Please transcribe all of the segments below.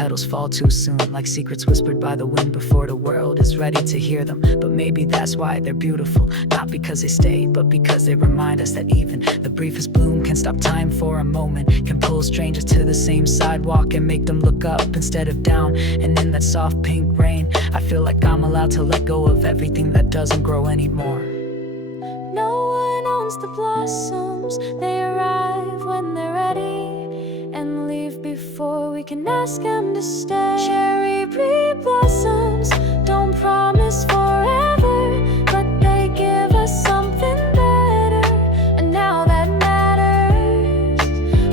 petals fall too soon, like secrets whispered by the wind before the world is ready to hear them. But maybe that's why they're beautiful, not because they stay, but because they remind us that even the briefest bloom can stop time for a moment, can pull strangers to the same sidewalk and make them look up instead of down. And in that soft pink rain, I feel like I'm allowed to let go of everything that doesn't grow anymore. No one owns the blossoms, they arrive when they're ready and leave before we can ask them to stay. Cherry blossoms don't promise forever, but they give us something better, and now that matters.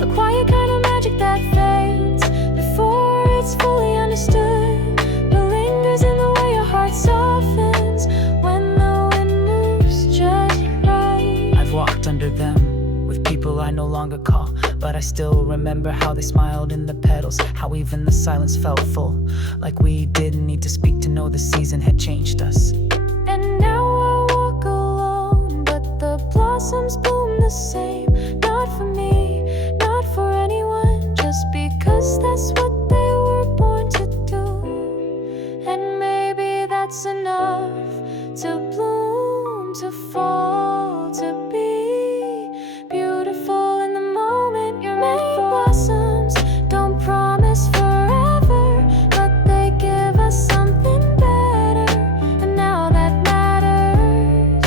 A quiet kind of magic that fades before it's fully understood, but lingers in the way your heart softens when the wind moves just right. I've walked under them with people I no longer call, but I still remember how they smiled in the petals, how even the silence felt full, like we didn't need to speak to know the season had changed us. And now I walk alone, but the blossoms bloom the same. Not for me, not for anyone, just because that's what they were born to do. And maybe that's enough to bloom, to fall, to be beautiful in the moment you're meant for. Blossoms don't promise forever, but they give us something better, and now that matters.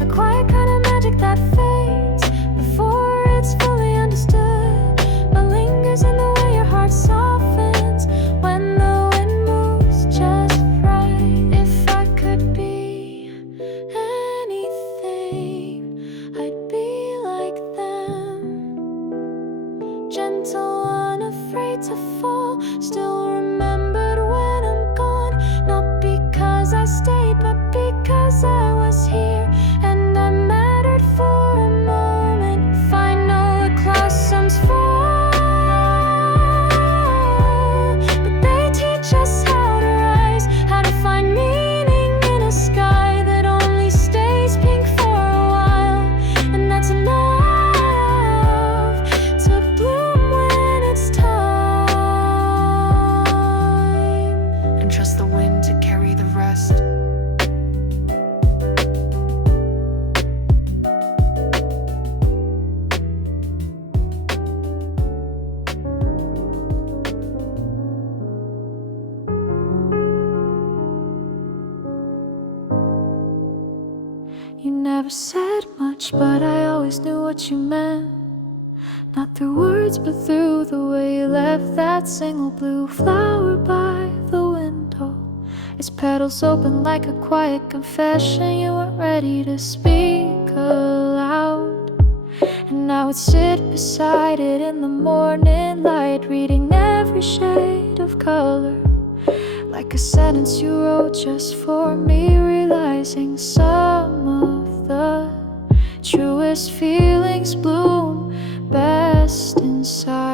A quiet kind of magic that fades before it's fully understood, but lingers in the way your heart softens when the wind moves just right. If I could be anything, I'd be like them. Gentle, unafraid to fall, still remembered when I'm gone. Not because I stayed, but because I was here, and I mattered for a moment. If I know the blossoms fall, but they teach us how to rise, how to find meaning in a sky that only stays pink for a while. And that's enough to bloom when it's time, And trust the wind to carry the rest. You never said much, but I always knew what you meant. Not through words, but through the way you left that single blue flower by the window. Its petals open like a quiet confession. You weren't ready to speak aloud, and I would sit beside it in the morning light, reading every shade of color, like a sentence you wrote just for me, realizing some of the truest feelings bloom best in silence.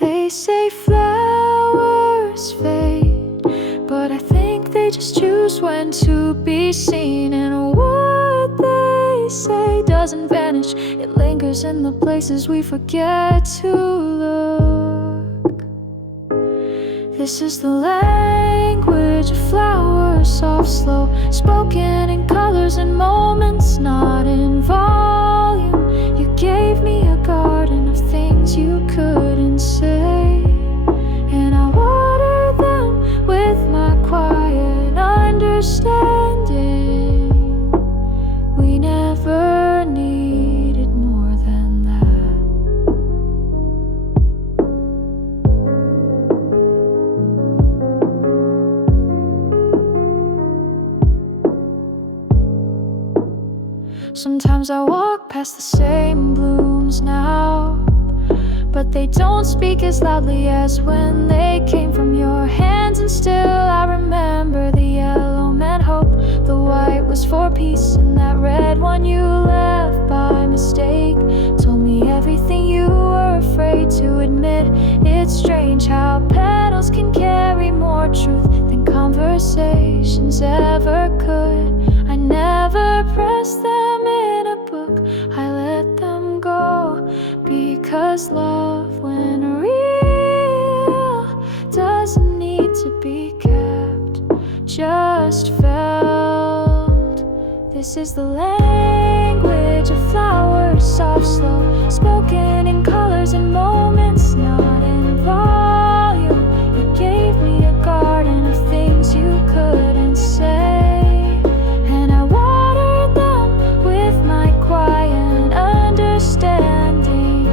They say flowers fade, but I think they just choose when to be seen, and what they say doesn't vanish, it lingers in the places we forget to look. This is the language of flowers, soft, slow, spoken in colors and moments, not in volume. You gave me a garden of things you couldn't say, and I water them with my quiet understanding. We never needed more than that. Sometimes I walk past the same blooms now, but they don't speak as loudly as when they came from your hands. And still I remember the yellow meant hope, the white was for peace, and that red one you left by mistake told me everything you were afraid to admit. It's strange how petals can carry more truth than conversations ever could. I never pressed them in a book, I let them go. This is the language of flowers, soft, slow, spoken in colors and moments, not in volume. You gave me a garden of things you couldn't say, and I watered them with my quiet understanding.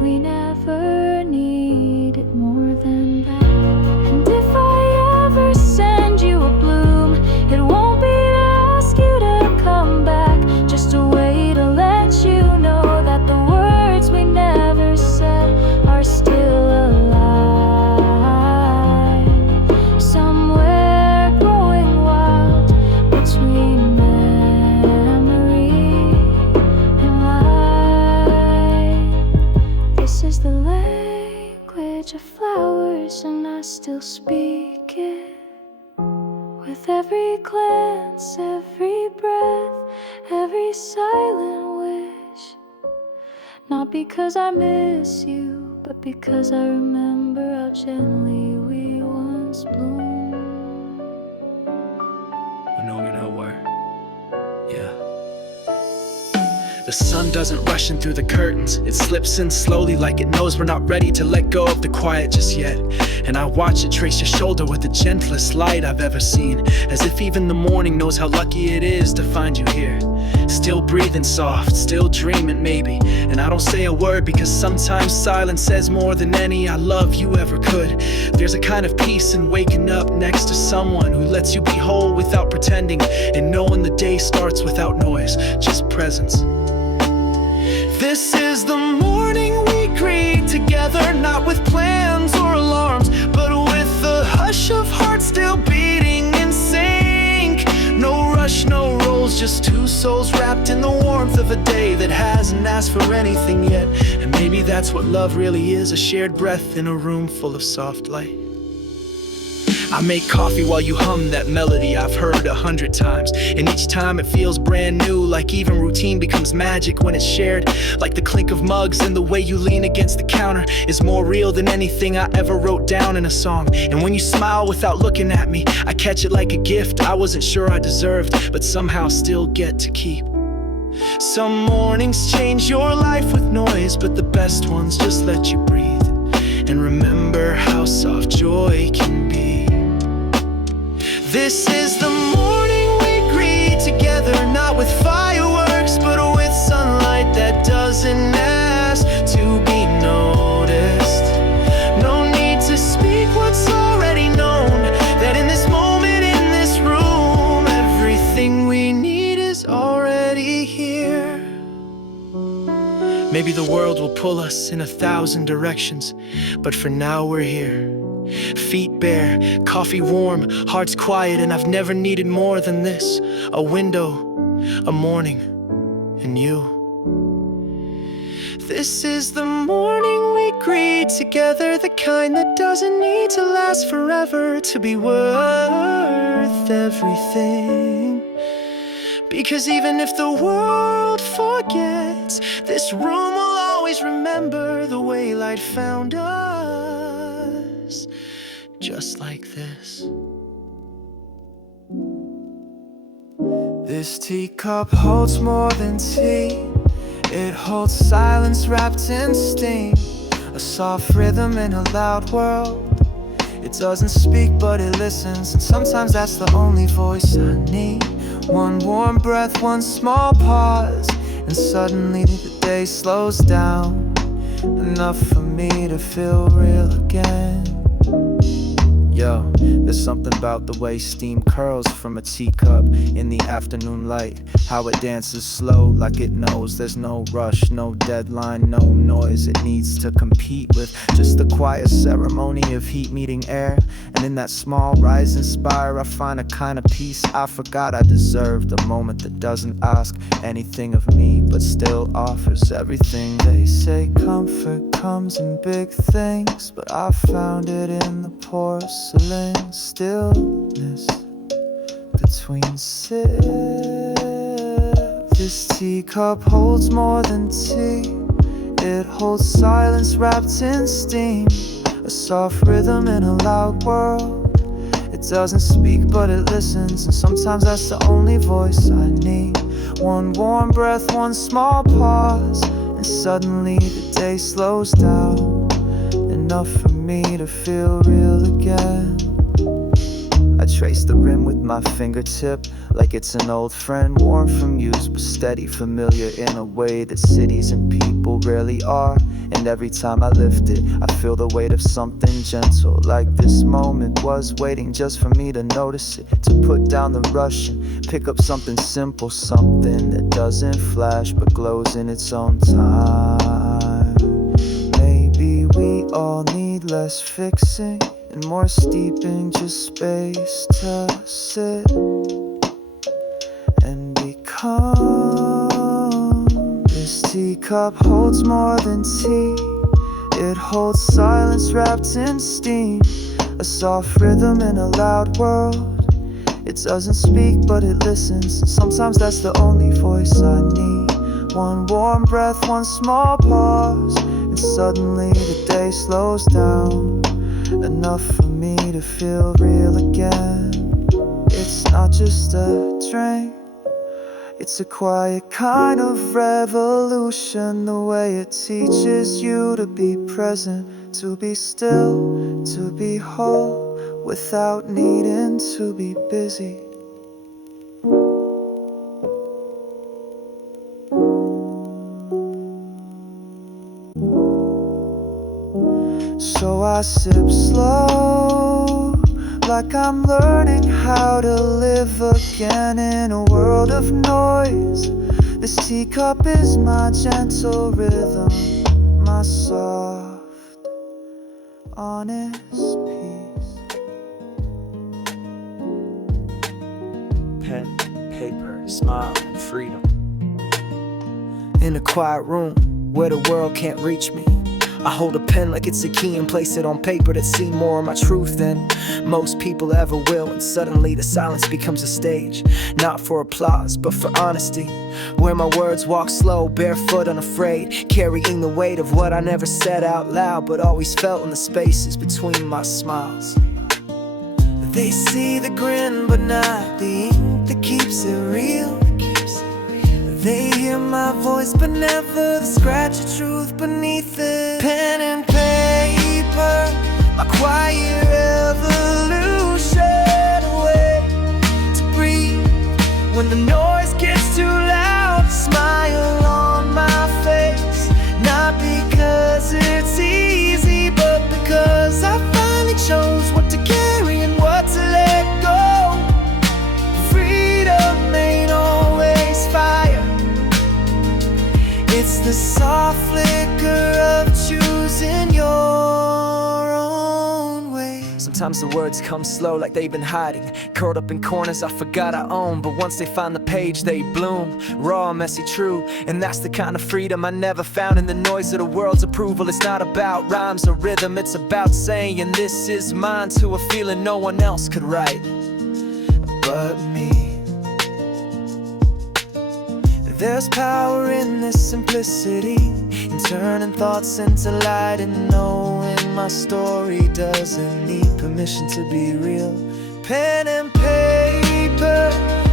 We never needed more than that. And if I ever send you a bloom, it won't be to ask you to come back, just a way to let you know that the words we never said are still alive. Somewhere growing wild between memory and light. This is the language of flowers, and I still speak it. With every glance, every breath, every silent wish. Not because I miss you, but because I remember how gently we once bloomed. We're going nowhere. Yeah. The sun doesn't rush in through the curtains. It slips in slowly like it knows we're not ready to let go of the quiet just yet. And I watch it trace your shoulder with the gentlest light I've ever seen, as if even the morning knows how lucky it is to find you here. Still breathing soft, still dreaming maybe. And I don't say a word because sometimes silence says more than any I love you ever could. There's a kind of peace in waking up next to someone who lets you be whole without pretending, and knowing the day starts without noise, just presence. This is the morning we greet together, not with plans or alarms, but with the hush of hearts still beating in sync. No rush, no rolls, just two souls wrapped in the warmth of a day that hasn't asked for anything yet. And maybe that's what love really is, a shared breath in a room full of soft light. I make coffee while you hum that melody I've heard 100 times, and each time it feels brand new, like even routine becomes magic when it's shared. Like the clink of mugs and the way you lean against the counter is more real than anything I ever wrote down in a song. And when you smile without looking at me, I catch it like a gift I wasn't sure I deserved, but somehow still get to keep. Some mornings change your life with noise, but the best ones just let you breathe and remember how soft joy can be. This is the morning we greet together, not with fireworks, but with sunlight that doesn't ask to be noticed. No need to speak what's already known, that in this moment, in this room, everything we need is already here. Maybe the world will pull us in 1,000 directions, but for now we're here. Feet bare, coffee warm, hearts quiet, and I've never needed more than this. A window, a morning, and you. This is the morning we greet together, the kind that doesn't need to last forever to be worth everything. Because even if the world forgets, this room will always remember the way light found us. Just like this. This teacup holds more than tea. It holds silence wrapped in steam, a soft rhythm in a loud world. It doesn't speak but it listens, and sometimes that's the only voice I need. One warm breath, one small pause, and suddenly the day slows down, enough for me to feel real again. Yo, there's something about the way steam curls from a teacup in the afternoon light. How it dances slow like it knows there's no rush, no deadline, no noise it needs to compete with. Just the quiet ceremony of heat meeting air. And in that small rising spire I find a kind of peace I forgot I deserved. A moment that doesn't ask anything of me, but still offers everything. They say comfort comes in big things, but I found it in the porcelain stillness between sips. This teacup holds more than tea. It holds silence wrapped in steam, a soft rhythm in a loud world. It It doesn't speak, but it listens, and sometimes that's the only voice I need. One warm breath, one small pause, and suddenly the day slows down, enough for me to feel real again. I trace the rim with my fingertip, like it's an old friend, warm from use, but steady, familiar in a way that cities and people rarely are. And every time I lift it, I feel the weight of something gentle, like this moment was waiting just for me to notice it, to put down the rush and pick up something simple, something that doesn't flash but glows in its own time. Maybe we all need less fixing and more steeping, just space to sit and become. This teacup holds more than tea. It holds silence wrapped in steam, a soft rhythm in a loud world. It doesn't speak, but it listens. Sometimes that's the only voice I need. One warm breath, one small pause, and suddenly the day slows down, enough for me to feel real again. It's not just a drink, it's a quiet kind of revolution. The way it teaches you to be present, to be still, to be whole, without needing to be busy. So I sip slow, like I'm learning how to live again in a world of noise. This teacup is my gentle rhythm, my soft, honest peace. Pen, paper, smile, and freedom. In a quiet room where the world can't reach me, I hold a pen like it's a key and place it on paper to see more of my truth than most people ever will. And suddenly the silence becomes a stage, not for applause but for honesty, where my words walk slow, barefoot, unafraid, carrying the weight of what I never said out loud but always felt in the spaces between my smiles. They see the grin but not the ink that keeps it real. They hear my voice but never the scratch of truth beneath it. Pen and paper, my quiet revolution, a way to breathe when the noise gets too loud. Smile on my face, not because it's easy but because I finally chose what to carry and what to let go. Freedom ain't always fire, it's the soft flicker of choosing your own way. Sometimes the words come slow like they've been hiding, curled up in corners I forgot I own. But once they find the page they bloom, raw, messy, true. And that's the kind of freedom I never found in the noise of the world's approval. It's not about rhymes or rhythm, it's about saying this is mine to a feeling no one else could write but me. There's power in this simplicity, in turning thoughts into light and knowing my story doesn't need permission to be real. Pen and paper,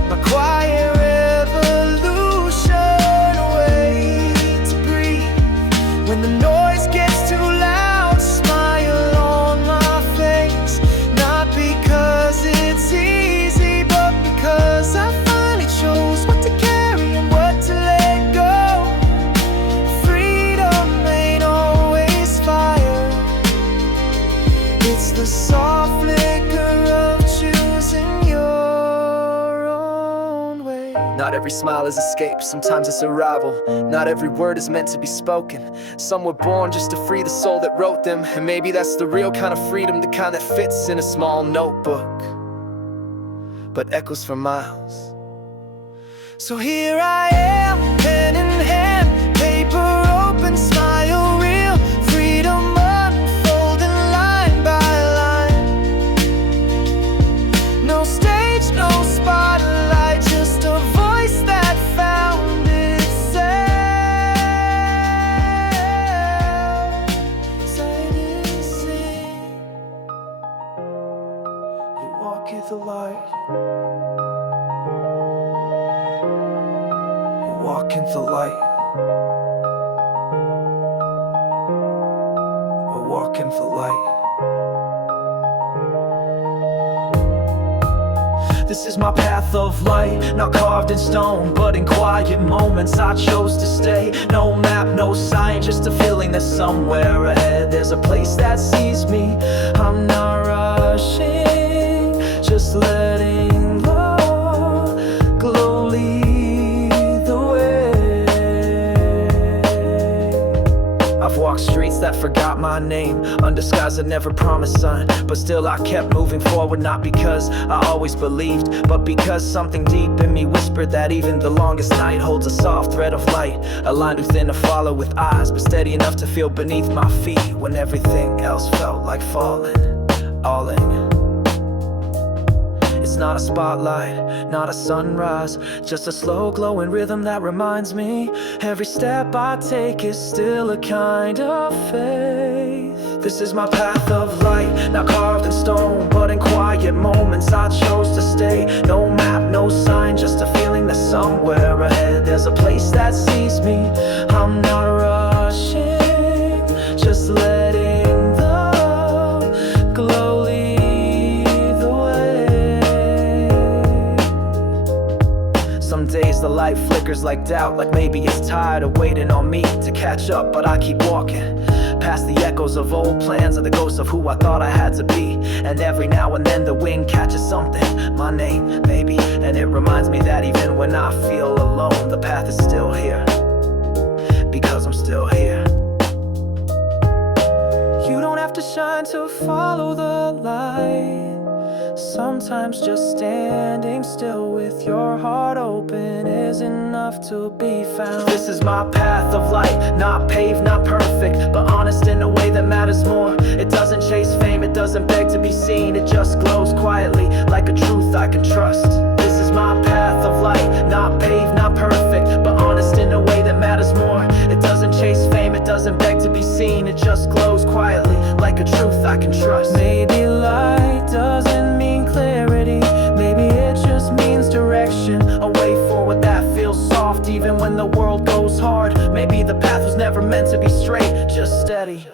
my quiet revolution, a way to breathe when the noise gets too loud. Smile on my face, not because it's easy but because I finally chose what to carry and what to let go. Freedom ain't always fire, it's the soft flicker of choosing your own way. Not every smile is escape, sometimes it's arrival. Not every word is meant to be spoken. Some were born just to free the soul that wrote them. And maybe that's the real kind of freedom, the kind that fits in a small notebook but echoes for miles. So here I am, pen in hand, paper open, smile real. Freedom unfolding line by line. No stage, no spotlight, just a voice that found itself. Sight is seen. You walk walk in the light. I walk in the light. This is my path of light, not carved in stone, but in quiet moments I chose to stay. No map, no sign, just a feeling that somewhere ahead there's a place that sees me. I'm not rushing, just letting love glow lead the way. I've walked streets that forgot my name, under skies that never promised sun, but still I kept moving forward, not because I always believed, but because something deep in me whispered that even the longest night holds a soft thread of light, aligned within to follow with eyes, but steady enough to feel beneath my feet when everything else felt like falling, all in. It's not a spotlight, not a sunrise, just a slow glowing rhythm that reminds me every step I take is still a kind of faith. This is my path of light, not carved in stone, but in quiet moments I chose to stay. No map, no sign, just a feeling that somewhere ahead there's a place that sees me. I'm not rushing, just letting the glow lead the way. Some days the light flickers like doubt, like maybe it's tired of waiting on me to catch up, but I keep walking past the echoes of old plans and the ghosts of who I thought I had to be. And every now and then the wind catches something, my name maybe, and it reminds me that even when I feel alone, the path is still here, because I'm still here. You don't have to shine to follow the light. Sometimes just standing still with your heart open is enough to be found. This is my path of light, not paved, not perfect, but honest in a way that matters more. It doesn't chase fame, it doesn't beg to be seen, it just glows quietly like a truth I can trust. This is my path of light, not paved, not perfect, but honest in a way that matters more. It doesn't chase fame, it doesn't beg to be seen, it just glows quietly like a truth I can trust. Maybe light doesn't mean clarity, maybe it just means direction, a way forward that feels soft even when the world goes hard. Maybe the path was never meant to be straight, just steady.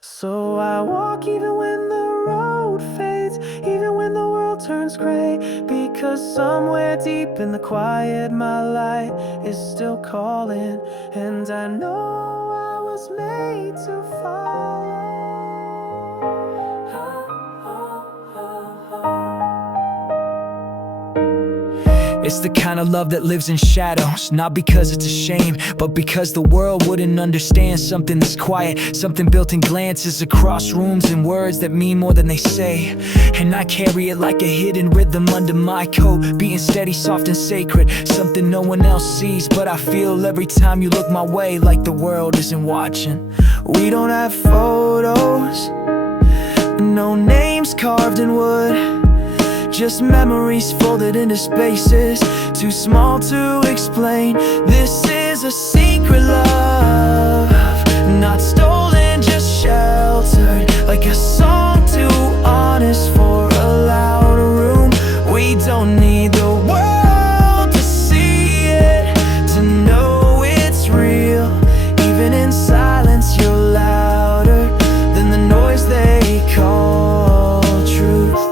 So I walk even when the road fades, even when the world turns gray, because somewhere deep in the quiet my light is still calling, and I know I was made to follow. It's the kind of love that lives in shadows, not because it's a shame, but because the world wouldn't understand something that's quiet, something built in glances across rooms and words that mean more than they say. And I carry it like a hidden rhythm under my coat, beating steady, soft and sacred, something no one else sees, but I feel every time you look my way, like the world isn't watching. We don't have photos, no names carved in wood, just memories folded into spaces too small to explain. This is a secret love, not stolen, just sheltered, like a song too honest for a loud room. We don't need the world to see it, to know it's real. Even in silence you're louder than the noise they call truth.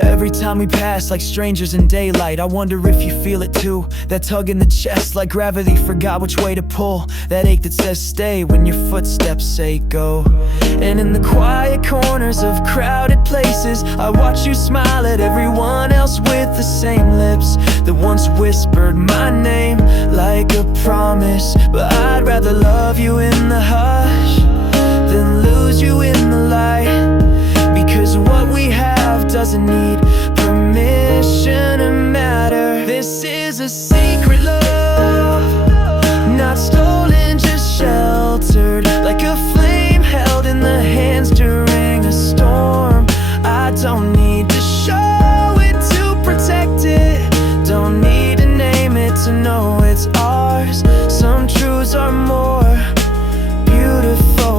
Every time we pass like strangers in daylight, I wonder if you feel it too. That tug in the chest like gravity forgot which way to pull, that ache that says stay when your footsteps say go. And in the quiet corners of crowded places, I watch you smile at everyone else with the same lips that once whispered my name like a promise. But I'd rather love you in the hush than lose you in the light, because what we have doesn't need permission to matter. This is a secret love, not stolen, just sheltered, like a flame held in the hands during a storm. I don't need to show it to protect it, don't need to name it to know it's ours. Some truths are more beautiful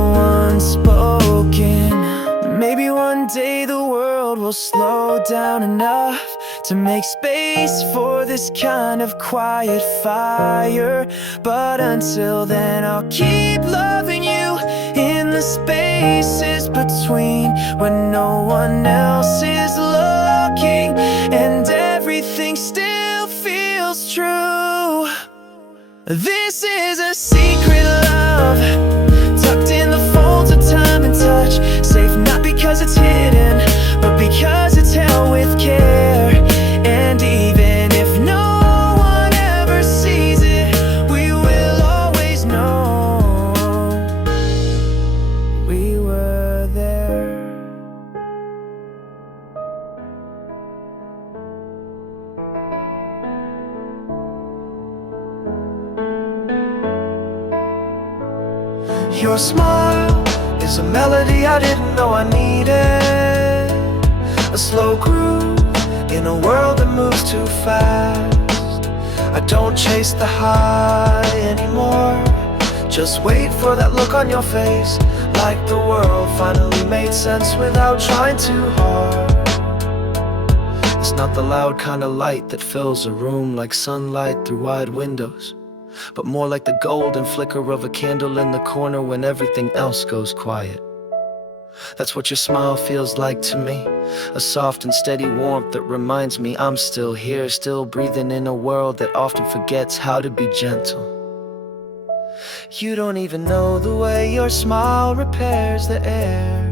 will slow down enough to make space for this kind of quiet fire. But until then, I'll keep loving you in the spaces between, when no one else is looking and everything still feels true. This is a secret love, tucked in the folds of time and touch, safe not because it's hidden, but because it's held with care. And even if no one ever sees it, we will always know we were there. Your smile is a melody I didn't know I needed, a slow groove in a world that moves too fast. I don't chase the high anymore, just wait for that look on your face, like the world finally made sense without trying too hard. It's not the loud kind of light that fills a room like sunlight through wide windows, but more like the golden flicker of a candle in the corner when everything else goes quiet. That's what your smile feels like to me, a soft and steady warmth that reminds me I'm still here, still breathing in a world that often forgets how to be gentle. You don't even know the way your smile repairs the air,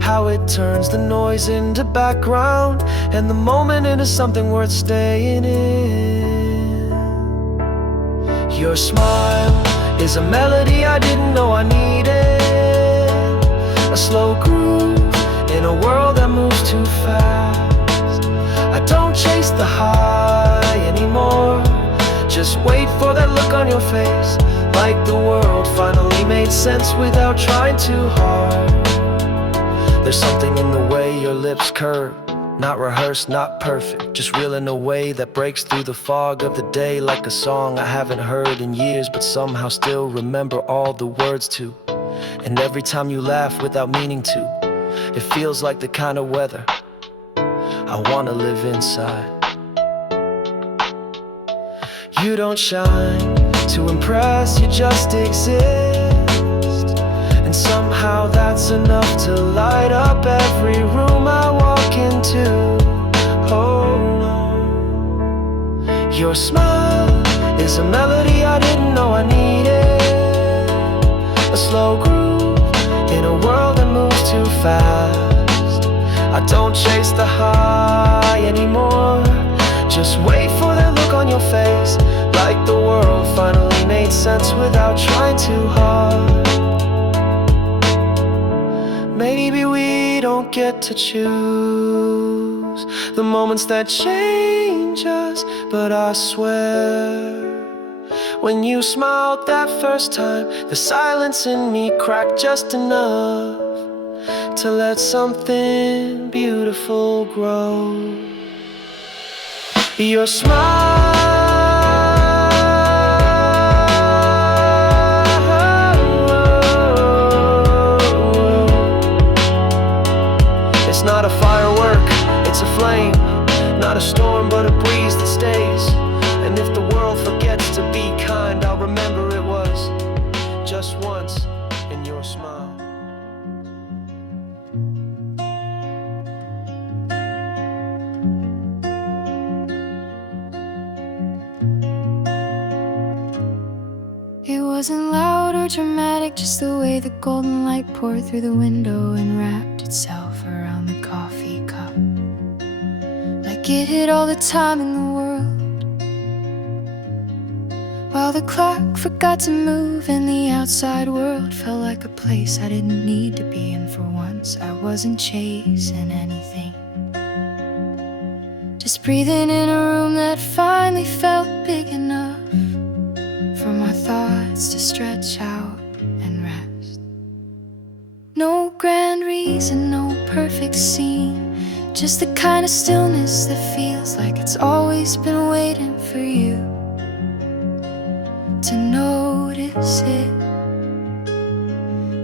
how it turns the noise into background and the moment into something worth staying in. Your smile is a melody I didn't know I needed, a slow groove in a world that moves too fast. I don't chase the high anymore, just wait for that look on your face, like the world finally made sense without trying too hard. There's something in the way your lips curve, not rehearsed, not perfect, just real in a way that breaks through the fog of the day, like a song I haven't heard in years but somehow still remember all the words to. And every time you laugh without meaning to, it feels like the kind of weather I wanna live inside. You don't shine to impress, you just exist, and somehow that's enough to light up every room I walk into. Oh no. Your smile is a melody I didn't know I needed, a slow groove in a world that moves too fast. I don't chase the high anymore, just wait for that look on your face, like the world finally made sense without trying too hard. Maybe we don't get to choose the moments that change us, but I swear, when you smiled that first time, the silence in me cracked just enough to let something beautiful grow. Your smile, it's not a firework, it's a flame, not a storm but a breeze that stays. And if the world forgets to be kind, I'll remember it was just once in your smile. It wasn't loud or dramatic, just the way the golden light poured through the window and wrapped itself around the coffee cup, like it had all the time in the world. While the clock forgot to move and the outside world felt like a place I didn't need to be in. For once I wasn't chasing anything, just breathing in a room that finally felt big enough for my thoughts to stretch out and rest. No grand reason, no perfect scene, just the kind of stillness that feels like it's always been waiting for you to notice it.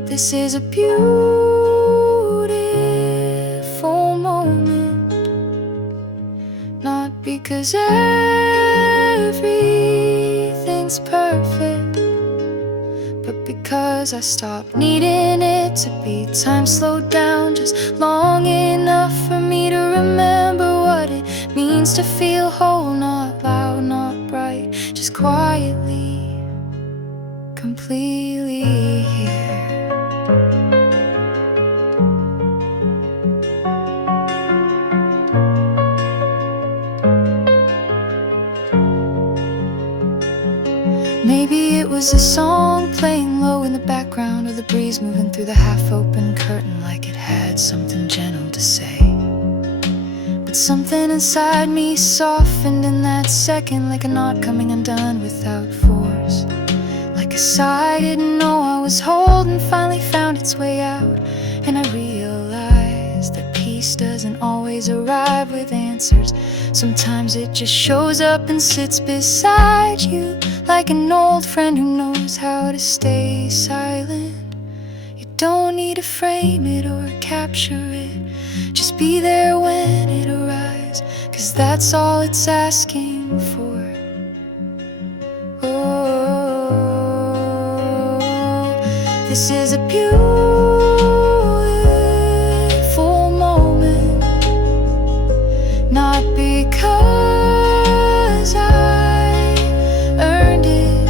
This is a beautiful because everything's perfect, but because I stopped needing it to be. Time slowed down just long enough for me to remember what it means to feel whole. Not loud, not bright, just quietly, completely here. Maybe it was a song playing low in the background, or the breeze moving through the half-open curtain like it had something gentle to say. But something inside me softened in that second, like a knot coming undone without force. Like a sigh I didn't know I was holding finally found its way out. And I realized that peace doesn't always arrive with answers. Sometimes it just shows up and sits beside you, like an old friend who knows how to stay silent. You don't need to frame it or capture it, just be there when it arrives, 'cause that's all it's asking for. Oh, this is a beautiful moment, not because I earned it,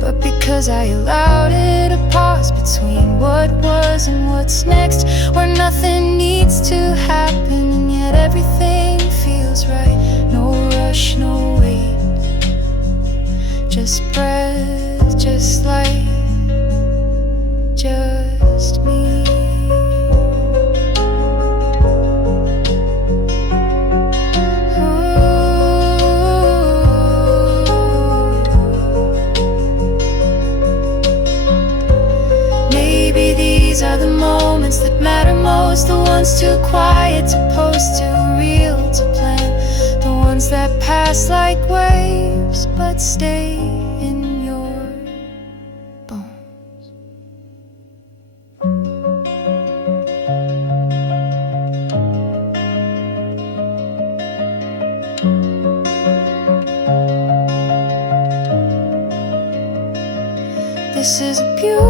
but because I allowed it to pause between what was and what's next, where nothing needs to happen and yet everything feels right. No rush, no wait, just breath, just light, just me. These are the moments that matter most, the ones too quiet to post, too real to plan, the ones that pass like waves but stay in your bones. This is a beautiful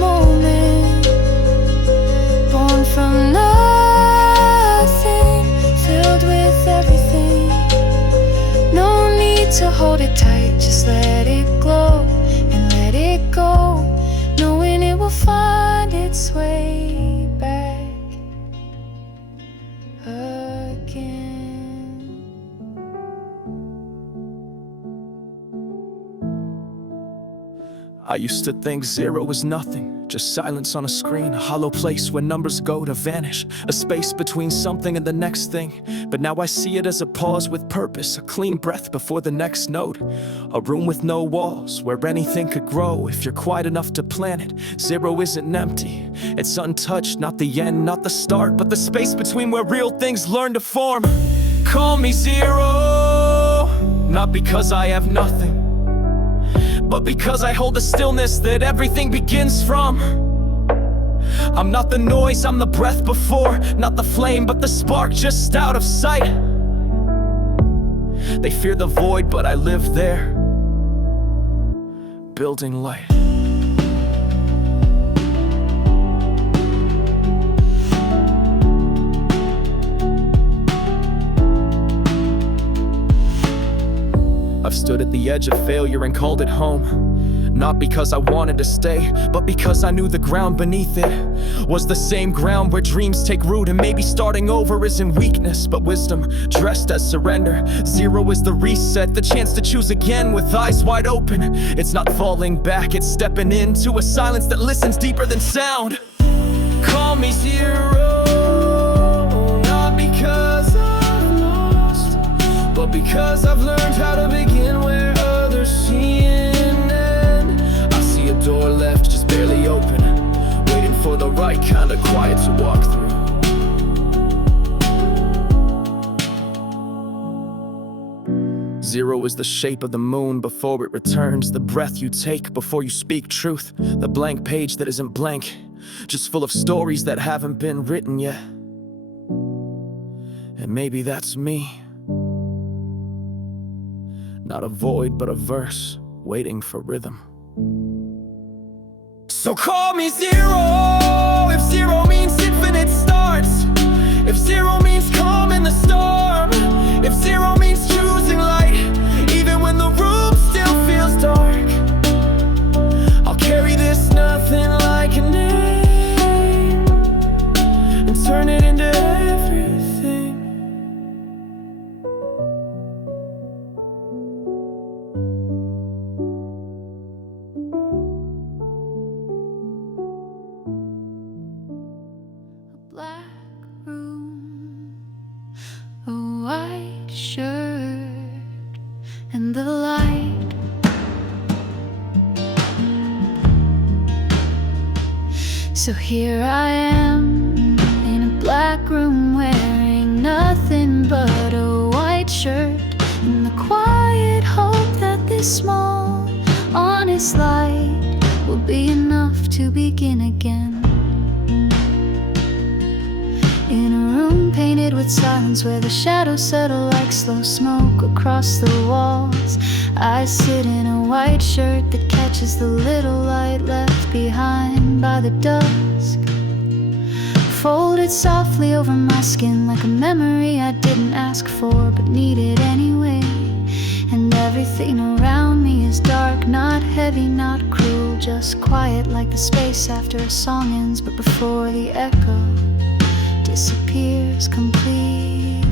moment, born from nothing, filled with everything. No need to hold it tight, just let it glow and let it go, knowing it will find its way back again. I used to think zero was nothing, just silence on a screen, a hollow place where numbers go to vanish, a space between something and the next thing. But now I see it as a pause with purpose, a clean breath before the next note, a room with no walls where anything could grow if you're quiet enough to plant it. Zero isn't empty, it's untouched, not the end, not the start, but the space between where real things learn to form. Call me zero, not because I have nothing, but because I hold the stillness that everything begins from. I'm not the noise, I'm the breath before, not the flame, but the spark just out of sight. They fear the void, but I live there, building light. I've stood at the edge of failure and called it home, not because I wanted to stay, but because I knew the ground beneath it was the same ground where dreams take root. And maybe starting over isn't weakness, but wisdom dressed as surrender. Zero is the reset, the chance to choose again with eyes wide open. It's not falling back, it's stepping into a silence that listens deeper than sound. Call me zero, not because I've lost, but because I've learned how to begin where others see an end. I see a door left just barely open, waiting for the right kind of quiet to walk through. Zero is the shape of the moon before it returns, the breath you take before you speak truth, the blank page that isn't blank, just full of stories that haven't been written yet. And maybe that's me. Not a void, but a verse waiting for rhythm. So call me zero, if zero means infinite starts, if zero means calm in the storm, if zero means choosing light, even when the room still feels dark. I'll carry this nothing like a name and turn it into everything. Black room, a white shirt, and the light. So here I am in a black room, wearing nothing but a white shirt, and the quiet hope that this small, honest light will be enough to begin again. In a room painted with silence, where the shadows settle like slow smoke across the walls, I sit in a white shirt that catches the little light left behind by the dusk, folded softly over my skin like a memory I didn't ask for but needed anyway. And everything around me is dark, not heavy, not cruel, just quiet like the space after a song ends but before the echo disappears completely.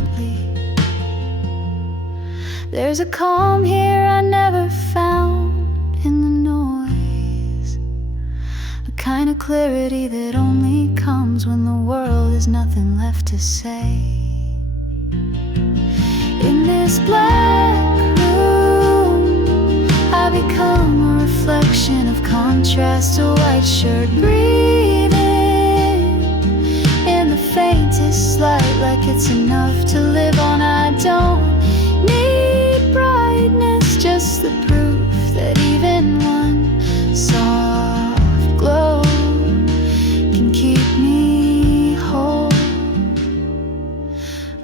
There's a calm here I never found in the noise, a kind of clarity that only comes when the world has nothing left to say. In this black room, I become a reflection of contrast, a white shirt breathing in the faintest light, like it's enough to live on. I don't need brightness, just the proof that even one soft glow can keep me whole.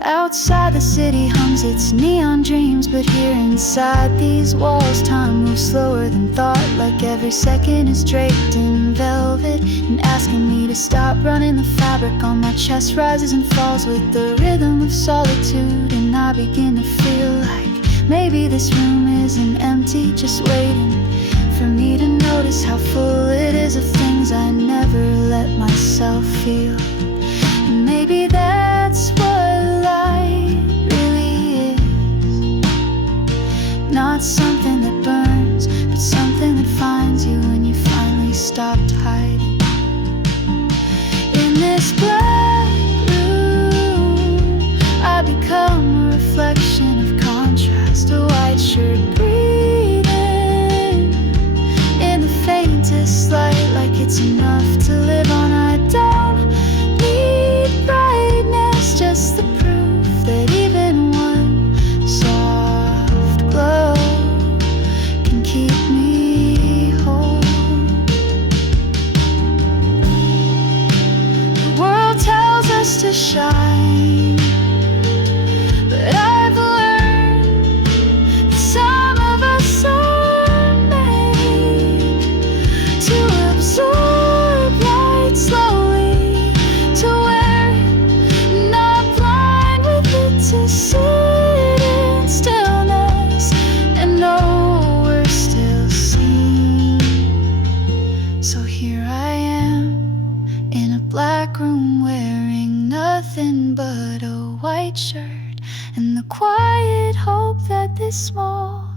Outside the city hums its neon dreams, but here inside these walls time moves slower than thought, like every second is draped in velvet and asking me to stop running. The fabric on my chest rises and falls with the rhythm of solitude, and I begin to feel like maybe this room isn't empty, just waiting for me to notice how full it is of things I never let myself feel. And maybe that's what light really is, not something that burns, but something that finds you when you finally stopped hiding. In this black room, I become a reflection of contrast, a white shirt breathing in the faintest light, like it's enough to live on. I don't need brightness, just the proof that even one soft glow can keep me whole. The world tells us to shine, but I've learned that some of us are made to absorb light slowly, to wear it, not blind with it, to sit in stillness and know we're still seen. So here I am in a black room, wearing nothing but a white shirt, and the quiet hope that this small,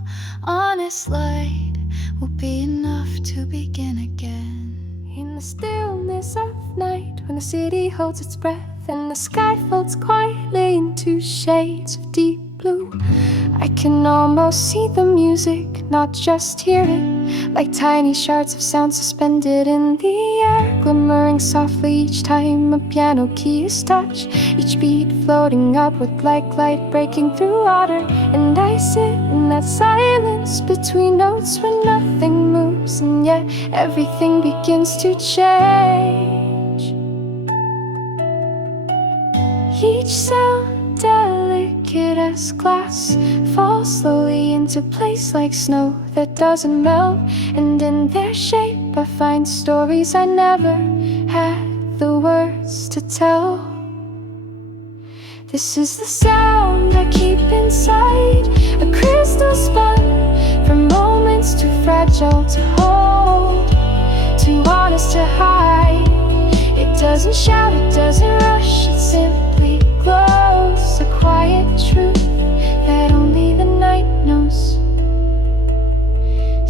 honest light will be enough to begin again. In the stillness of night, when the city holds its breath and the sky folds quietly into shades of deep blue, I can almost see the music, not just hear it, like tiny shards of sound suspended in the air, glimmering softly each time a piano key is touched, each beat floating upward like light breaking through water. And I sit in that silence between notes where nothing moves, and yet everything begins to change. Each sound it as glass falls slowly into place like snow that doesn't melt. And in their shape I find stories I never had the words to tell. This is the sound I keep inside, a crystal spun from moments too fragile to hold, too honest to hide. It doesn't shout, it doesn't rush, it simply glows, a quiet truth that only the night knows.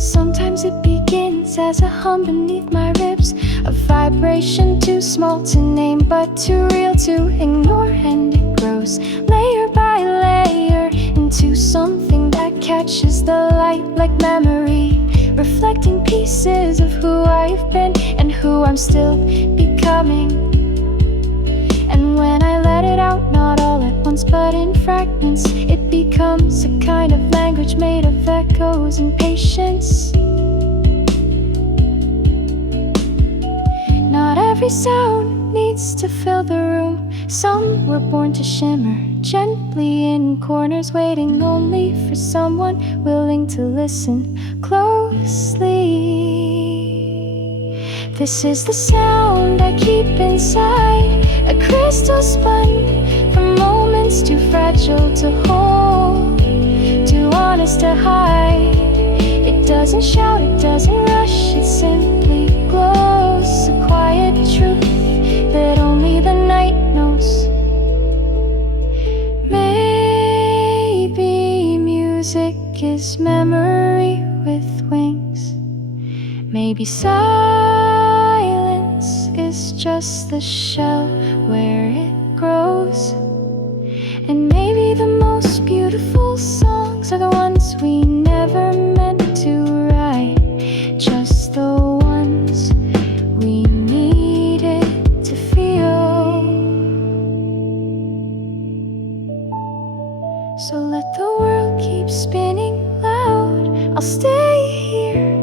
Sometimes it begins as a hum beneath my ribs, a vibration too small to name but too real to ignore, and it grows layer by layer into something that catches the light like memory, reflecting pieces of who I've been and who I'm still becoming. And when I let it out, not all at once but in fragments, it becomes a kind of language made of echoes and patience. Not every sound needs to fill the room. Some were born to shimmer gently in corners, waiting only for someone willing to listen closely. This is the sound I keep inside, a crystal spun from moments too fragile to hold, too honest to hide. It doesn't shout, it doesn't rush, it simply glows, a quiet truth that only the night knows. Maybe music is memory with wings. Maybe silence is just the shell where it grows. And maybe the most beautiful songs are the ones we never meant to write, just the ones we needed to feel. So let the world keep spinning loud, I'll stay here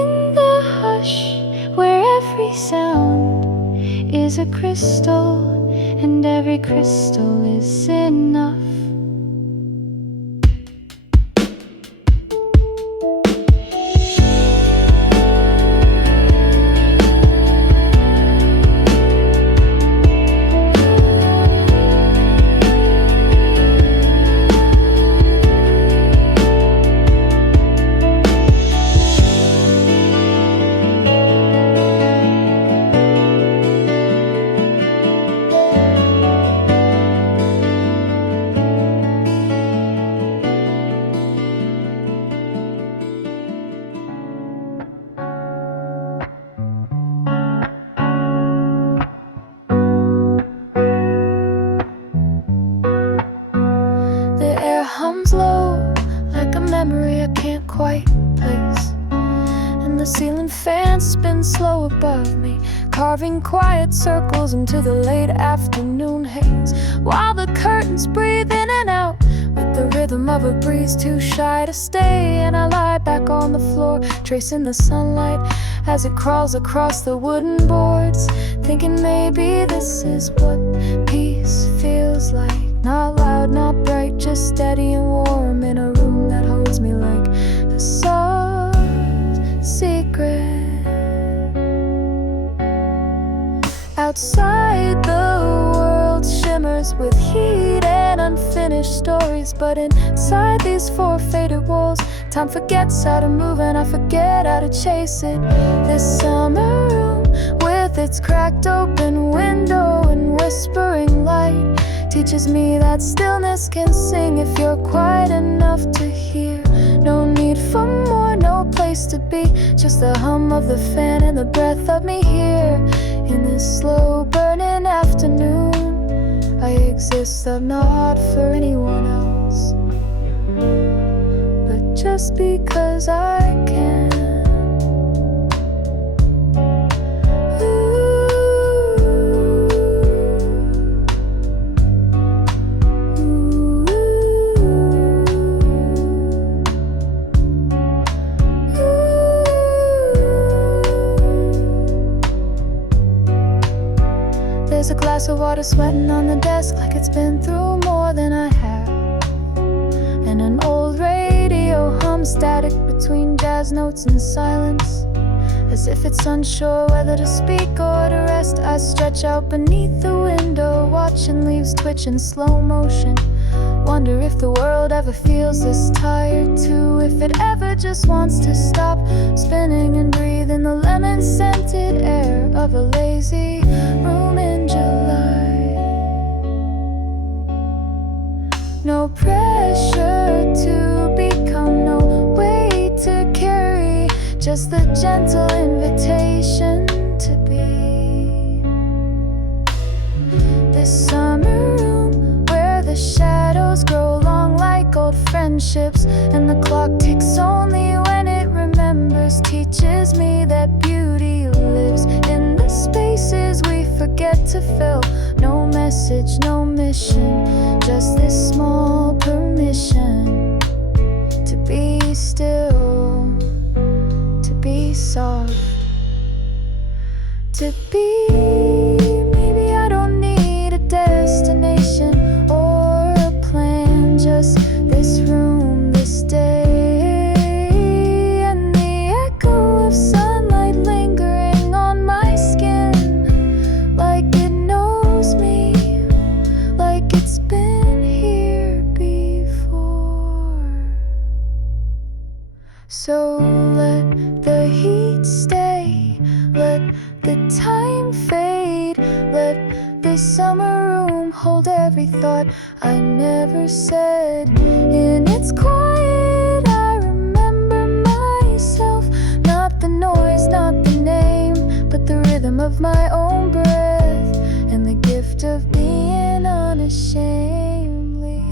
in the hush where every sound is a crystal and every crystal is enough. Low, like a memory I can't quite place, and the ceiling fan spins slow above me, carving quiet circles into the late afternoon haze, while the curtains breathe in and out with the rhythm of a breeze too shy to stay. And I lie back on the floor, tracing the sunlight as it crawls across the wooden boards, thinking maybe this is what peace feels like. Not loud, not bright, just steady and warm in a room that holds me like a soft secret. Outside the world shimmers with heat and unfinished stories, but inside these four faded walls, time forgets how to move and I forget how to chase it. This summer room with its cracked open window and whispering light teaches me that stillness can sing if you're quiet enough to hear. No need for more, no place to be, just the hum of the fan and the breath of me here. In this slow burning afternoon, I exist, I'm not for anyone else, but just because I can. There's a glass of water sweating on the desk like it's been through more than I have. in an old radio hum, static between jazz notes and silence. As if it's unsure whether to speak or to rest, I stretch out beneath the window, watching leaves twitch in slow motion. Wonder if the world ever feels this tired too, if it ever just wants to stop spinning and breathe in the lemon-scented air of a lazy room in July. No pressure to become, no weight to carry, just the gentle invitation to be. This summer room where the shadows grow long like old friendships, and the clock ticks only when it remembers, teaches me that beauty lives in the spaces we forget to fill. No message, no mission, just this small permission to be still, to be soft, to be. Maybe I don't need a destination or a plan, just this room, this day, and the echo of sunlight lingering on my skin, like it knows me, like it's been here before. So let the heat stay, let the time fade, let this summer room hold every thought I never said. In its quiet I remember myself, not the noise, not the name, but the rhythm of my own breath, and the gift of being unashamedly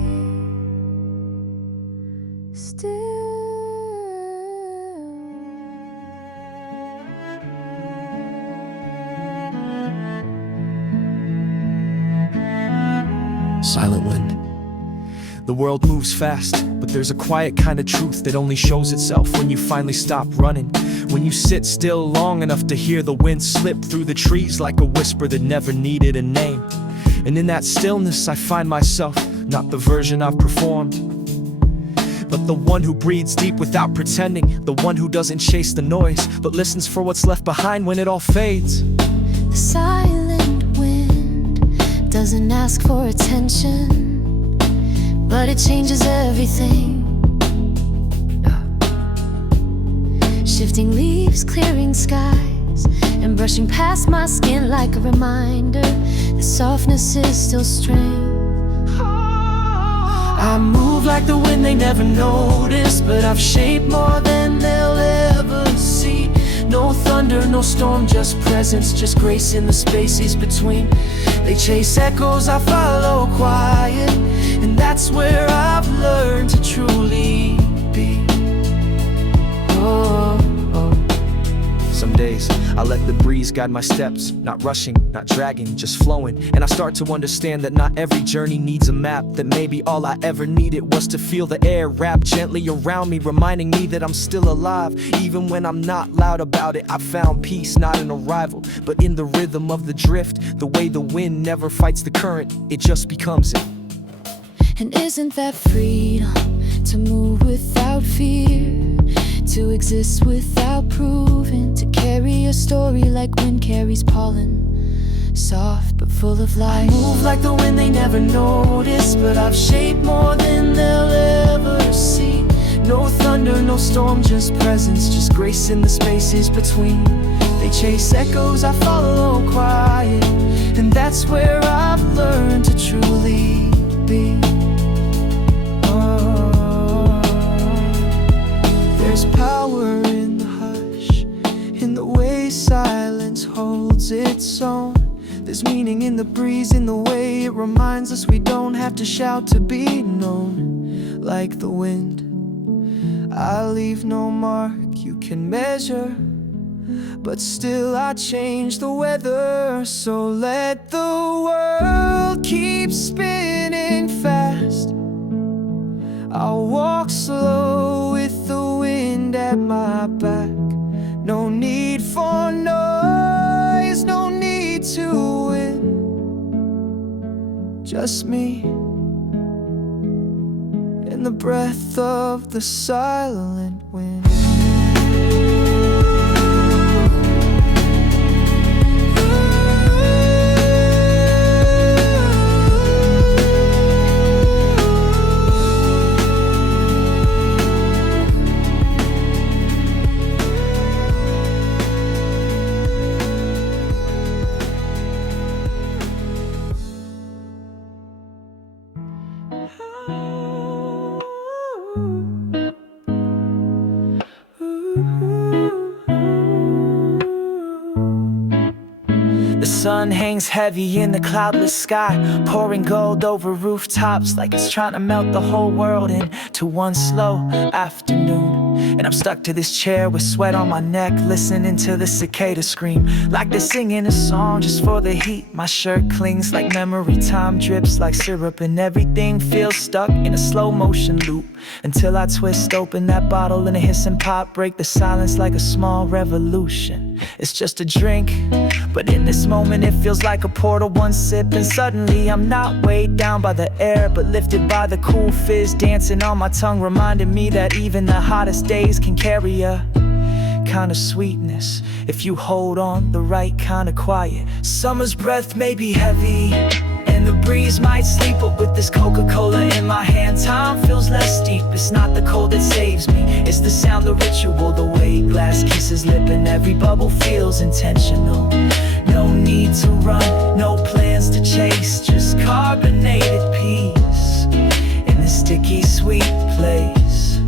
still. Silent wind. The world moves fast, but there's a quiet kind of truth that only shows itself when you finally stop running. When you sit still long enough to hear the wind slip through the trees like a whisper that never needed a name. And in that stillness I find myself, not the version I've performed, but the one who breathes deep without pretending, the one who doesn't chase the noise, but listens for what's left behind when it all fades. The silent wind doesn't ask for attention, but it changes everything. Shifting leaves, clearing skies, and brushing past my skin like a reminder the softness is still strange. I move like the wind they never notice, but I've shaped more than they'll ever see. No thunder, no storm, just presence, just grace in the spaces between. They chase echoes, I follow quiet, and that's where I've learned to truly be. Oh, oh. Some days I let the breeze guide my steps, not rushing, not dragging, just flowing. And I start to understand that not every journey needs a map, that maybe all I ever needed was to feel the air wrap gently around me, reminding me that I'm still alive. Even when I'm not loud about it, I found peace, not in a rival, but in the rhythm of the drift. The way the wind never fights the current, it just becomes it. And isn't that freedom, to move without fear, to exist without proving, to carry a story like wind carries pollen, soft but full of life. I move like the wind they never notice, but I've shaped more than they'll ever see. No thunder, no storm, just presence, just grace in the spaces between. They chase echoes, I follow quiet, and that's where I've learned to truly be. There's power in the hush, in the way silence holds its own. There's meaning in the breeze, in the way it reminds us we don't have to shout to be known. Like the wind, I leave no mark you can measure, but still I change the weather. So let the world keep spinning fast, I'll walk slow with the wind at my back. No need for noise, no need to win, just me and in the breath of the silent wind. The sun hangs heavy in the cloudless sky, pouring gold over rooftops like it's trying to melt the whole world into one slow afternoon. And I'm stuck to this chair with sweat on my neck, listening to the cicada scream like they're singing a song just for the heat. My shirt clings like memory, time drips like syrup, and everything feels stuck in a slow motion loop until I twist open that bottle and a hiss and pop, break the silence like a small revolution. It's just a drink, but in this moment it feels like a portal. One sip and suddenly I'm not weighed down by the air, but lifted by the cool fizz dancing on my tongue, reminding me that even the hottest days can carry a kind of sweetness if you hold on the right kind of quiet. Summer's breath may be heavy and the breeze might sleep, but with this Coca-Cola in my hand, time feels less deep. It's not the cold that saves me, it's the sound, the ritual, the way glass kisses lip and every bubble feels intentional. No need to run, no plans to chase, just carbonated peace in this sticky sweet place.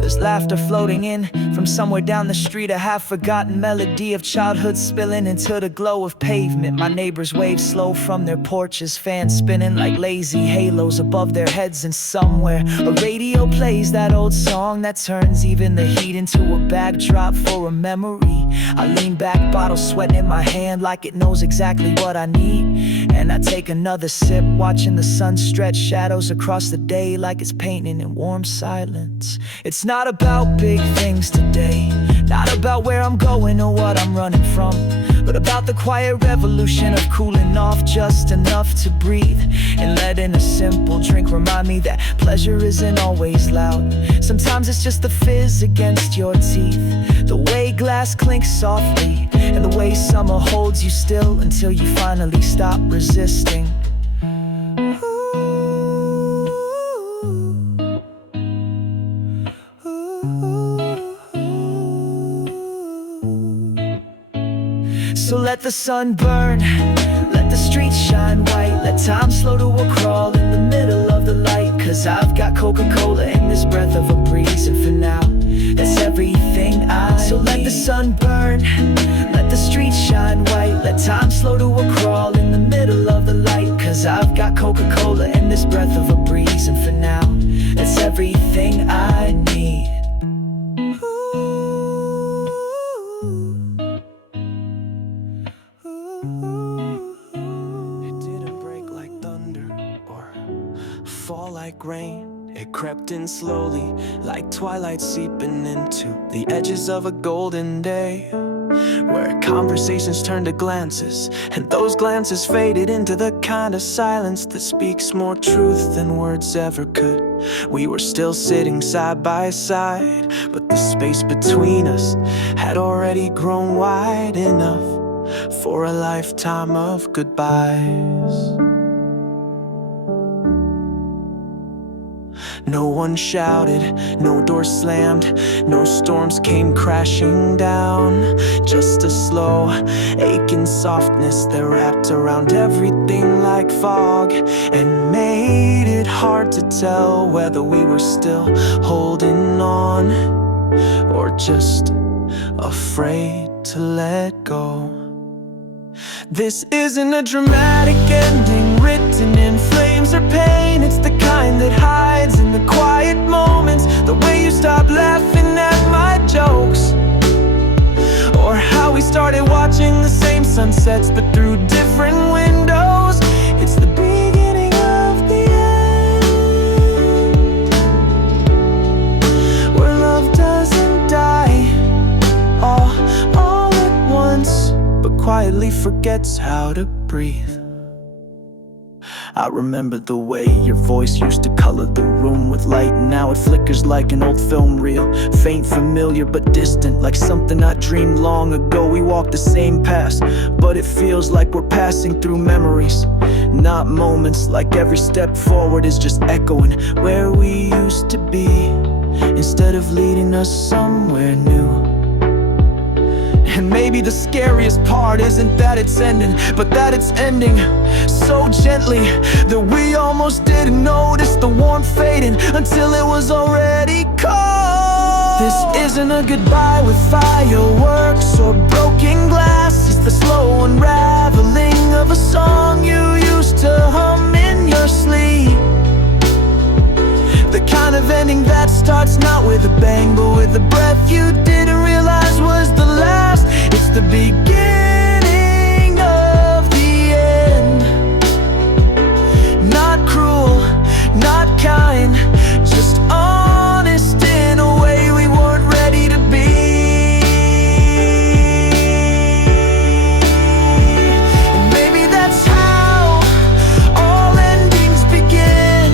There's laughter floating in from somewhere down the street, a half-forgotten melody of childhood spilling into the glow of pavement. My neighbors wave slow from their porches, fans spinning like lazy halos above their heads, and somewhere a radio plays that old song that turns even the heat into a backdrop for a memory. I lean back, bottle sweating in my hand like it knows exactly what I need, and I take another sip, watching the sun stretch shadows across the day like it's painting in warm silence. It's not about big things today, not about where I'm going or what I'm running from, but about the quiet revolution of cooling off just enough to breathe, and letting a simple drink remind me that pleasure isn't always loud. Sometimes it's just the fizz against your teeth, the way glass clinks softly, and the way summer holds you still until you finally stop resisting. So let the sun burn, let the streets shine white, let time slow to a crawl in the middle of the light. Cause I've got Coca-Cola in this breath of a breeze, and for now, that's everything I need. So let the sun burn, let the streets shine white, let time slow to a crawl in the middle of the light. Cause I've got Coca-Cola in this breath of a breeze, and for now, that's everything I need. Fall like rain, it crept in slowly, like twilight seeping into the edges of a golden day, where conversations turned to glances, and those glances faded into the kind of silence that speaks more truth than words ever could. We were still sitting side by side, but the space between us had already grown wide enough for a lifetime of goodbyes. No one shouted, no door slammed, no storms came crashing down. Just a slow, aching softness that wrapped around everything like fog, and made it hard to tell whether we were still holding on or just afraid to let go. This isn't a dramatic ending written in flames or pain. It's the kind that hides in the quiet moments, the way you stop laughing at my jokes, or how we started watching the same sunsets but through different windows. It's the beginning of the end, where love doesn't die all at once, but quietly forgets how to breathe. I remember the way your voice used to color the room with light, and now it flickers like an old film reel. Faint, familiar, but distant, like something I dreamed long ago. We walked the same paths, but it feels like we're passing through memories, not moments. Like every step forward is just echoing where we used to be, instead of leading us somewhere new. And maybe the scariest part isn't that it's ending, but that it's ending so gently that we almost didn't notice the warmth fading until it was already cold. This isn't a goodbye with fireworks or broken glass. It's the slow unraveling of a song you used to hum in your sleep. The kind of ending that starts not with a bang, but with a breath you didn't realize was the last. It's the beginning of the end. Not cruel, not kind, just honest in a way we weren't ready to be. And maybe that's how all endings begin.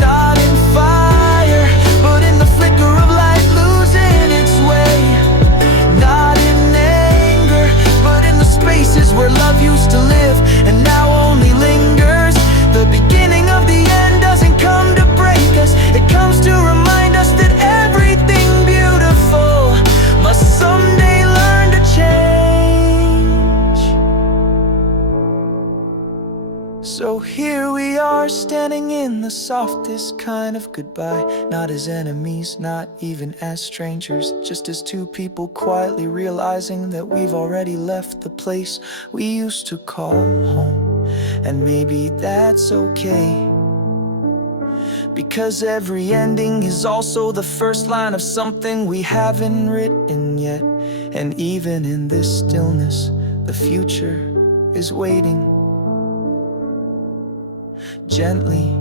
Not in fire, but in the flicker of light losing its way. Not in anger, but in the spaces where love used to live and now only lingers. The beginning of the end doesn't come to break us, it comes to remind us that everything beautiful must someday learn to change. So here we are, standing in the softest kind of goodbye. Not as enemies, not even as strangers, just as two people quietly realizing that we've already left the place we used to call home. And maybe that's okay, because every ending is also the first line of something we haven't written yet. And even in this stillness, the future is waiting, gently,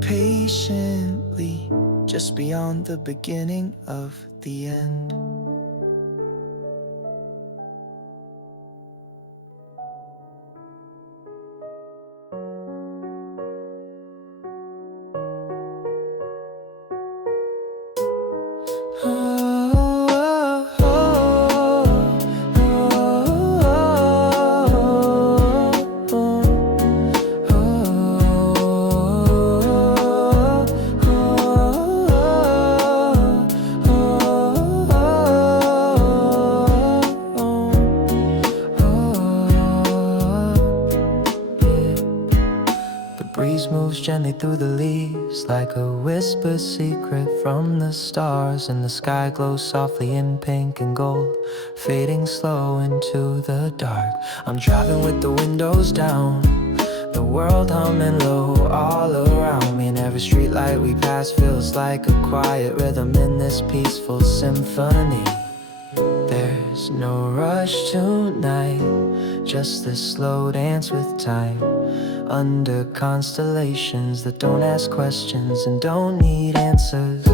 patiently, just beyond the beginning of the end. Gently through the leaves, like a whispered secret from the stars, and the sky glows softly in pink and gold, fading slow into the dark. I'm driving with the windows down, the world humming low all around me, and every street light we pass feels like a quiet rhythm in this peaceful symphony. There's no rush tonight, just this slow dance with time, under constellations that don't ask questions and don't need answers.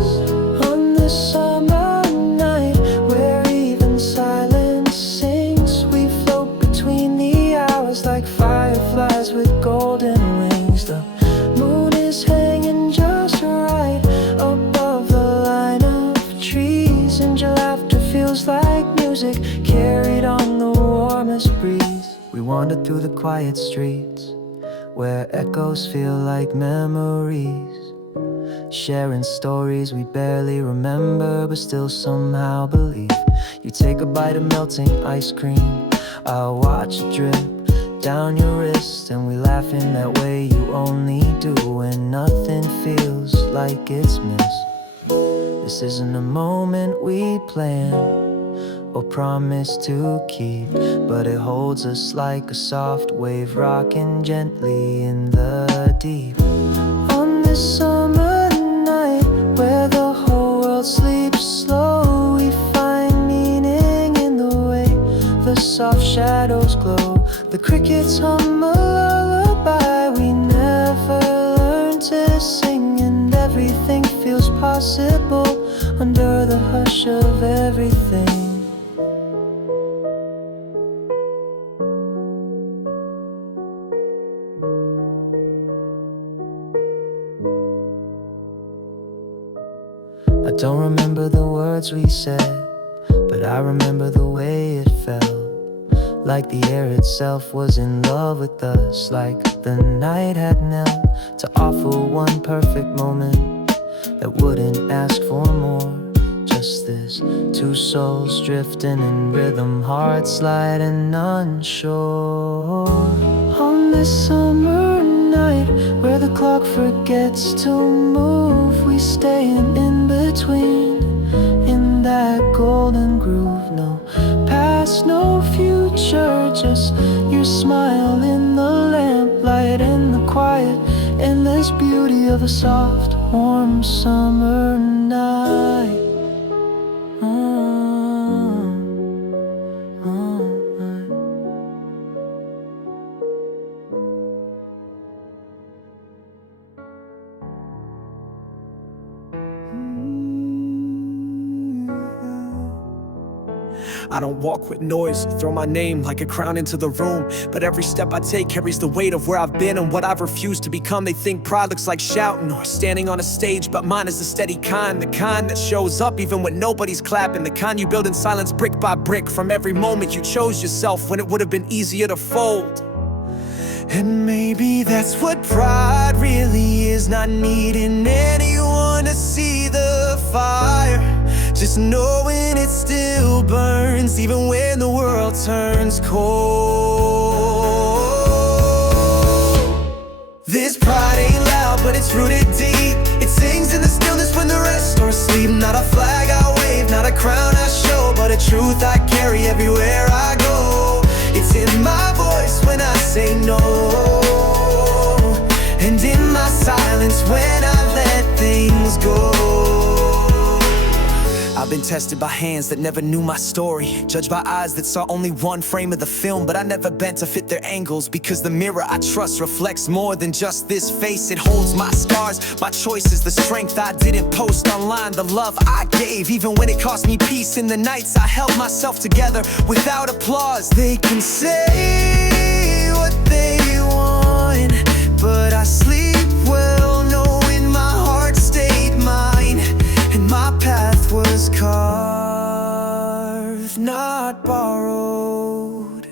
On this summer night, where even silence sings, we float between the hours like fireflies with golden wings. The moon is hanging just right above the line of trees, and your laughter feels like music carried on the warmest breeze. We wander through the quiet streets, where echoes feel like memories, sharing stories we barely remember but still somehow believe. You take a bite of melting ice cream, I'll watch it drip down your wrist, and we laugh in that way you only do when nothing feels like it's missed. This isn't a moment we plan or promise to keep, but it holds us like a soft wave rocking gently in the deep. On this summer night, where the whole world sleeps slow, we find meaning in the way the soft shadows glow. The crickets hum a lullaby we never learned to sing, and everything feels possible under the hush of everything. Don't remember the words we said, but I remember the way it felt. Like the air itself was in love with us, like the night had knelt to offer one perfect moment that wouldn't ask for more. Just this, two souls drifting in rhythm, hearts sliding unsure. On this summer night, where the clock forgets to move, we staying in between, in that golden groove. No past, no future, just your smile in the lamplight, and the quiet, endless beauty of a soft, warm summer night. I don't walk with noise, throw my name like a crown into the room, but every step I take carries the weight of where I've been and what I've refused to become. They think pride looks like shouting or standing on a stage, but mine is the steady kind, the kind that shows up even when nobody's clapping, the kind you build in silence brick by brick from every moment you chose yourself when it would have been easier to fold. And maybe that's what pride really is, not needing anyone to see the fire, just knowing it still burns even when the world turns cold. This pride ain't loud, but it's rooted deep. It sings in the stillness when the rest are asleep. Not a flag I wave, not a crown I show, but a truth I carry everywhere I go. It's in my voice when I say no, and in my silence when I let things go. I've been tested by hands that never knew my story, judged by eyes that saw only one frame of the film, but I never bent to fit their angles, because the mirror I trust reflects more than just this face. It holds my scars, my choices, the strength I didn't post online, the love I gave, even when it cost me peace in the nights I held myself together without applause. They can say what they want, but I sleep well knowing my heart stayed mine, and my path was carved, not borrowed.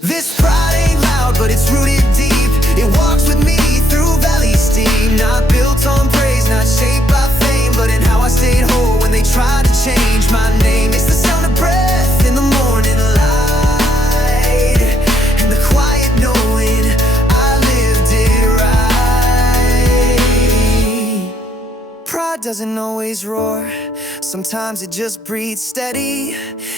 This pride ain't loud, but it's rooted deep. It walks with me through valleys deep. Not built on praise, not shaped by fame, but in how I stayed whole when they tried to change my name. It's the sound of breath in the morning light, and the quiet knowing I lived it right. Pride doesn't always roar, sometimes it just breathes steady.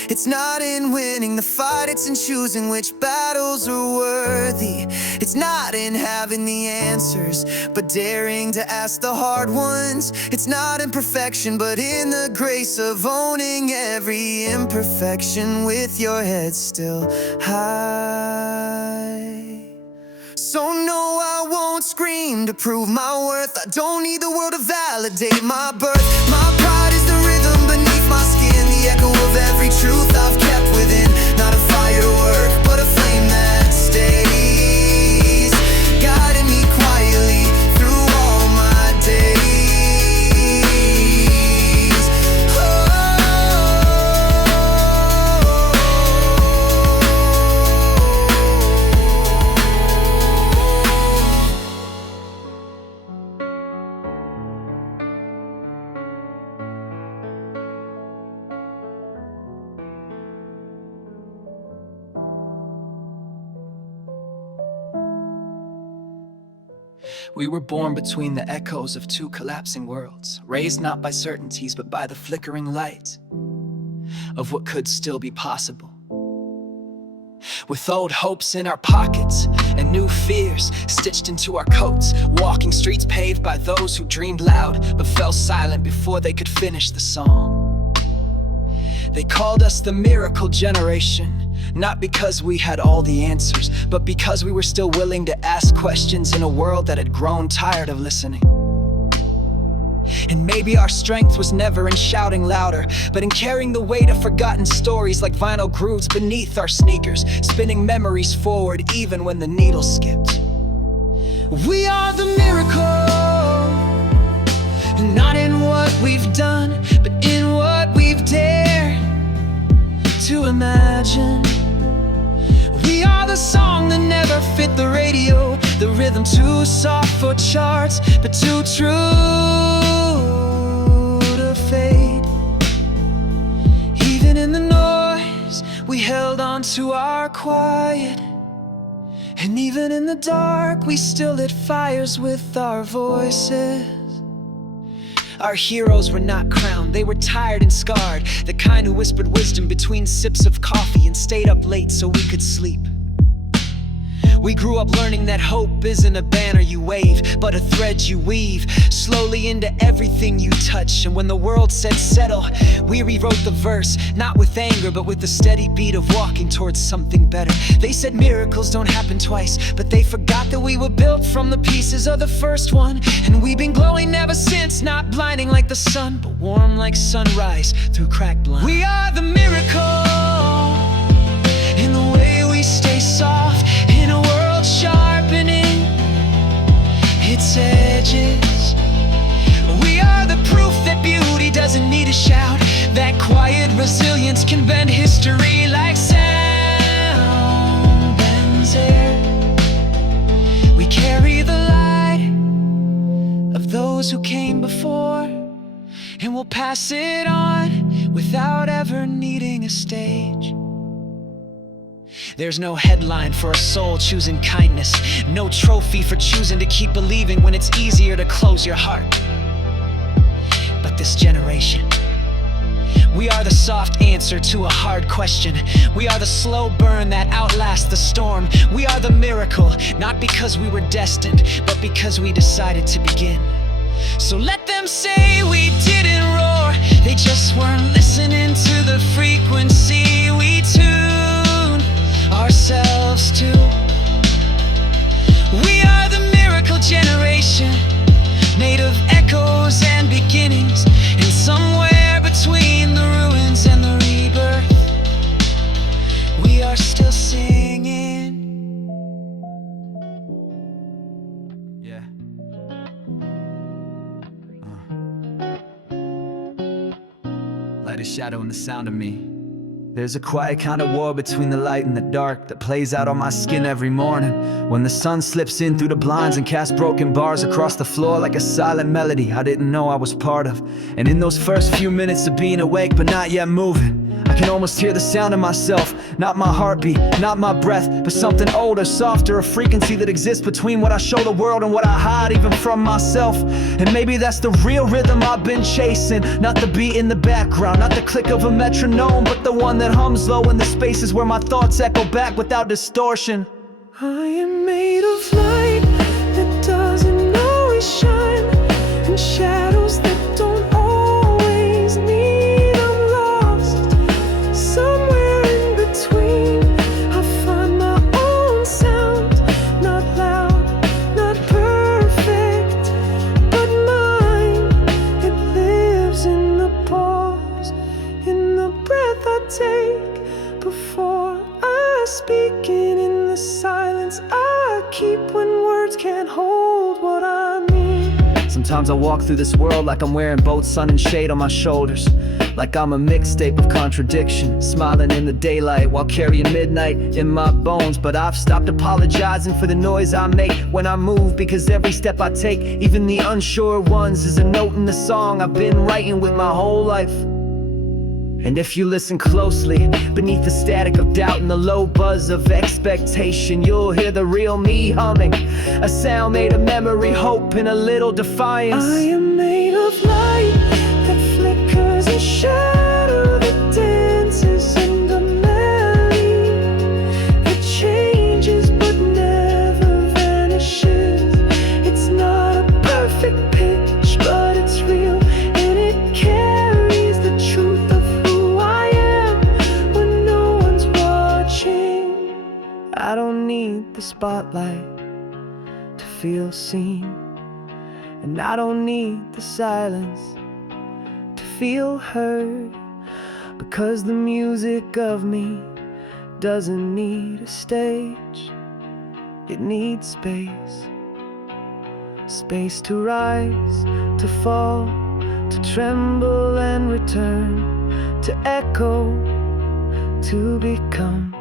It's not in winning the fight, it's in choosing which battles are worthy. It's not in having the answers, but daring to ask the hard ones. It's not in perfection, but in the grace of owning every imperfection with your head still high. So no, I won't scream to prove my worth. I don't need the world to validate my birth. My pride is the rhythm beneath my skin, the echo of every truth I've kept within. Not a firework, but a flame that stays, guiding me quietly through all my days. We were born between the echoes of two collapsing worlds, raised not by certainties but by the flickering light of what could still be possible. With old hopes in our pockets and new fears stitched into our coats, walking streets paved by those who dreamed loud but fell silent before they could finish the song. They called us the miracle generation, not because we had all the answers, but because we were still willing to ask questions in a world that had grown tired of listening. And maybe our strength was never in shouting louder, but in carrying the weight of forgotten stories like vinyl grooves beneath our sneakers, spinning memories forward even when the needle skipped. We are the miracle, not in what what we've done, but in what we've dared to imagine. We are the song that never fit the radio, the rhythm too soft for charts, but too true to fade. Even in the noise, we held on to our quiet. And even in the dark, we still lit fires with our voices. Our heroes were not crowned, they were tired and scarred, the kind who whispered wisdom between sips of coffee and stayed up late so we could sleep. We grew up learning that hope isn't a banner you wave, but a thread you weave slowly into everything you touch. And when the world said settle, we rewrote the verse, not with anger, but with the steady beat of walking towards something better. They said miracles don't happen twice, but they forgot that we were built from the pieces of the first one. And we've been glowing ever since, not blinding like the sun, but warm like sunrise through cracked blinds. We are the miracle in the way we stay soft, in a world sharpening its edges. We are the proof that beauty doesn't need a shout, that quiet resilience can bend history like sound bends air. We carry the light of those who came before, and we'll pass it on without ever needing a stage. There's no headline for a soul choosing kindness, no trophy for choosing to keep believing when it's easier to close your heart. But this generation, we are the soft answer to a hard question. We are the slow burn that outlasts the storm. We are the miracle, not because we were destined, but because we decided to begin. So let them say we didn't roar, they just weren't listening to the frequency we tune ourselves to. We are the miracle generation, made of echoes and beginnings, and somewhere between the ruins and the rebirth, we are still singing. Yeah. Light a shadow in the sound of me. There's a quiet kind of war between the light and the dark that plays out on my skin every morning, when the sun slips in through the blinds and casts broken bars across the floor like a silent melody I didn't know I was part of. And in those first few minutes of being awake but not yet moving, I can almost hear the sound of myself, not my heartbeat, not my breath, but something older, softer, a frequency that exists between what I show the world and what I hide even from myself. And maybe that's the real rhythm I've been chasing, not the beat in the background, not the click of a metronome, but the one that hums low in the spaces where my thoughts echo back without distortion. I am made of light that doesn't always shine, and shadows that don't always need. I'm lost somewhere in between. I find my own sound, not loud, not perfect, but mine. It lives in the pause, in the breath I take before I speak, and in the silence I keep when words can't hold what I mean. Sometimes I walk through this world like I'm wearing both sun and shade on my shoulders, like I'm a mixtape of contradiction, smiling in the daylight while carrying midnight in my bones. But I've stopped apologizing for the noise I make when I move, because every step I take, even the unsure ones, is a note in the song I've been writing with my whole life. And if you listen closely, beneath the static of doubt and the low buzz of expectation, you'll hear the real me humming, a sound made of memory, hope, and a little defiance. I am made of light that flickers and shadow that dances in the melody. It changes but never vanishes. It's not a perfect pitch, but it's real, and it carries the truth of I don't need the spotlight to feel seen, and I don't need the silence to feel heard, because the music of me doesn't need a stage, it needs space. Space to rise, to fall, to tremble and return, to echo, to become.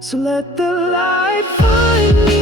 So let the light find me